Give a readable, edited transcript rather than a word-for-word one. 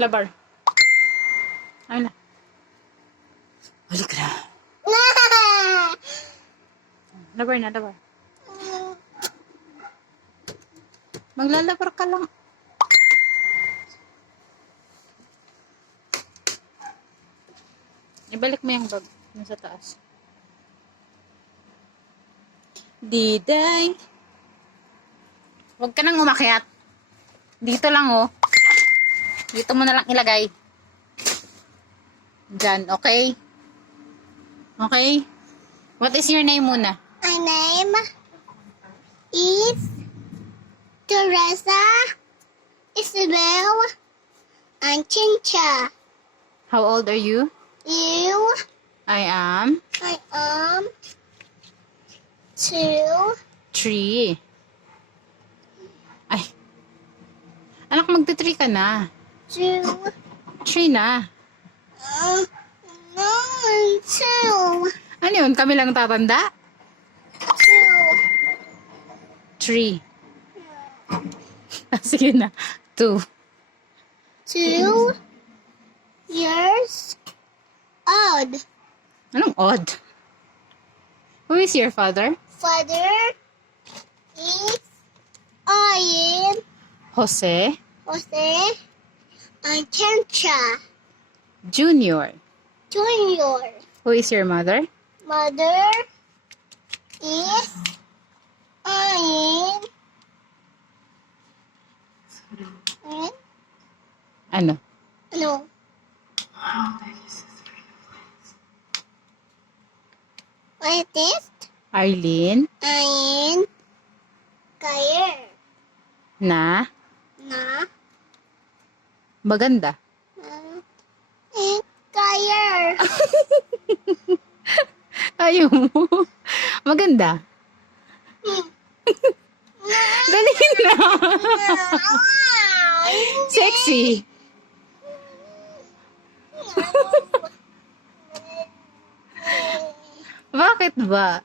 Labar. Ayun na. Huli ka na. Labar na, labar. Maglalabar ka lang. Ibalik mo yung bag. Nasa taas. Diday. Huwag ka nang umakyat. Dito lang, oh. Dito mo na lang ilagay. Diyan, okay? Okay? What is your name muna? My name is Teresa, Isabel, and Chincha. How old are you? You, I am I am 2, 3. Ay. Anak, magti-3 ka na. 2, 3 na. no, 2, Ano yun? Kami lang tatanda? 3. Sige na. 2. 2 years old. Anong odd? Who is your father? Father is Ian, Jose Jose, and Chincha Junior. Junior. Who is your mother? Mother is Ian. Ano? No. What is this? Arlene Ian. Kaya. na Na. maganda. Kaya. Ayaw mo. Maganda. Dali na. Sexy. Bakit ba?